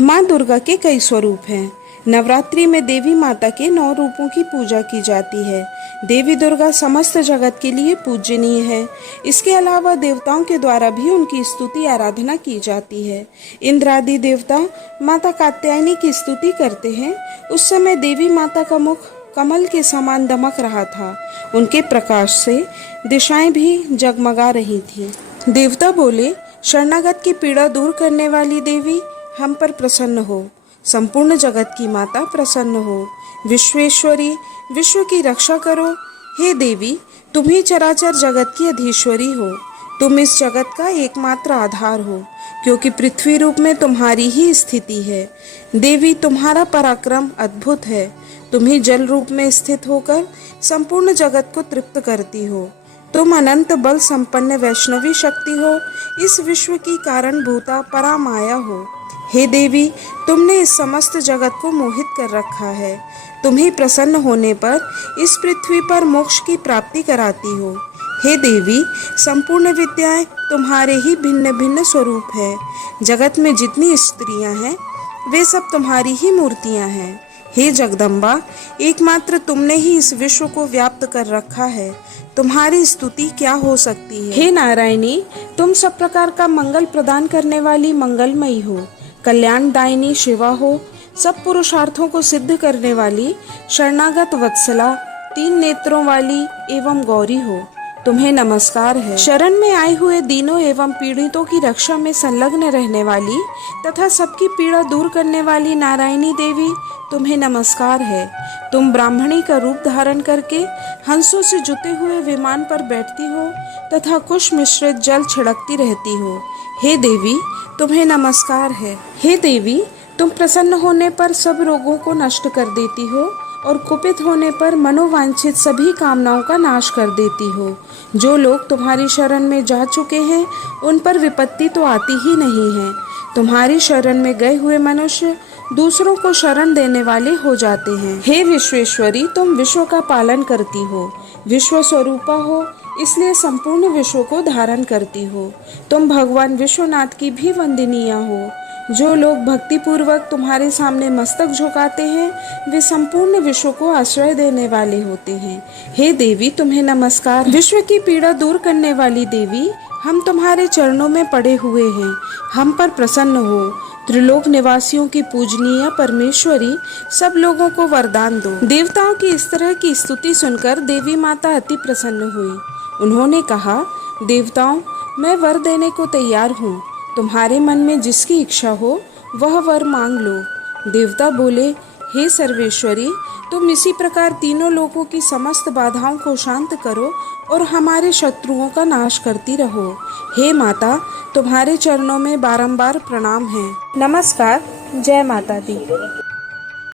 माँ दुर्गा के कई स्वरूप हैं। नवरात्रि में देवी माता के 9 रूपों की पूजा की जाती है। देवी दुर्गा समस्त जगत के लिए पूजनीय है। इसके अलावा देवताओं के द्वारा भी उनकी स्तुति आराधना की जाती है। इंद्र आदि देवता माता कात्यायनी की स्तुति करते हैं। उस समय देवी माता का मुख कमल के समान दमक रहा था। उनके प्रकाश से दिशाएं भी जगमगा रही थीं। देवता बोले, शरणागत की पीड़ा दूर करने वाली देवी, हम पर प्रसन्न हो। संपूर्ण जगत की माता प्रसन्न हो। विश्वेश्वरी, विश्व की रक्षा करो। हे देवी, तुम ही चराचर जगत की अधीश्वरी हो। तुम इस जगत का एकमात्र आधार हो, क्योंकि पृथ्वी रूप में तुम्हारी ही स्थिति है। देवी, तुम्हारा पराक्रम अद्भुत है। तुम ही जल रूप में स्थित होकर संपूर्ण जगत को तृप्त करती हो। तुम अनंत बल संपन्न वैष्णवी शक्ति हो। इस विश्व की कारणभूता परामाया हो। हे देवी, तुमने इस समस्त जगत को मोहित कर रखा है। तुम ही प्रसन्न होने पर इस पृथ्वी पर मोक्ष की प्राप्ति कराती हो। हे देवी, संपूर्ण विद्याएं तुम्हारे ही भिन्न भिन्न स्वरूप है। जगत में जितनी स्त्रियां हैं वे सब तुम्हारी ही मूर्तियां हैं। हे जगदम्बा, एकमात्र तुमने ही इस विश्व को व्याप्त कर रखा है। तुम्हारी स्तुति क्या हो सकती है। हे नारायणी, तुम सब प्रकार का मंगल प्रदान करने वाली मंगलमयी हो। कल्याणदायिनी शिवा हो। सब पुरुषार्थों को सिद्ध करने वाली शरणागत वत्सला, 3 नेत्रों वाली एवं गौरी हो। तुम्हें नमस्कार है। शरण में आए हुए दीनों एवं पीड़ितों की रक्षा में संलग्न रहने वाली तथा सबकी पीड़ा दूर करने वाली नारायणी देवी, तुम्हें नमस्कार है। तुम ब्राह्मणी का रूप धारण करके हंसों से जुते हुए विमान पर बैठती हो तथा कुश मिश्रित जल छिड़कती रहती हो। हे देवी, तुम्हें नमस्कार है। हे देवी, तुम प्रसन्न होने पर सब रोगों को नष्ट कर देती हो और कुपित होने पर मनोवांछित सभी कामनाओं का नाश कर देती हो। जो लोग तुम्हारी शरण में जा चुके हैं उन पर विपत्ति तो आती ही नहीं है। तुम्हारी शरण में गए हुए मनुष्य दूसरों को शरण देने वाले हो जाते हैं। हे विश्वेश्वरी, तुम विश्व का पालन करती हो। विश्व स्वरूपा हो, इसलिए संपूर्ण विश्व को धारण करती हो। तुम भगवान विश्वनाथ की भी वंदनीय हो। जो लोग भक्ति पूर्वक तुम्हारे सामने मस्तक झुकाते हैं वे संपूर्ण विश्व को आश्रय देने वाले होते हैं। हे देवी, तुम्हें नमस्कार। विश्व की पीड़ा दूर करने वाली देवी, हम तुम्हारे चरणों में पड़े हुए हैं। हम पर प्रसन्न हो। त्रिलोक निवासियों की पूजनीय परमेश्वरी, सब लोगों को वरदान दो। देवताओं की इस तरह की स्तुति सुनकर देवी माता अति प्रसन्न हुई। उन्होंने कहा, देवताओं, मैं वर देने को तैयार हूँ। तुम्हारे मन में जिसकी इच्छा हो वह वर मांग लो। देवता बोले, हे सर्वेश्वरी, तुम इसी प्रकार तीनों लोगों की समस्त बाधाओं को शांत करो और हमारे शत्रुओं का नाश करती रहो। हे माता, तुम्हारे चरणों में बारंबार प्रणाम है। नमस्कार। जय माता दी।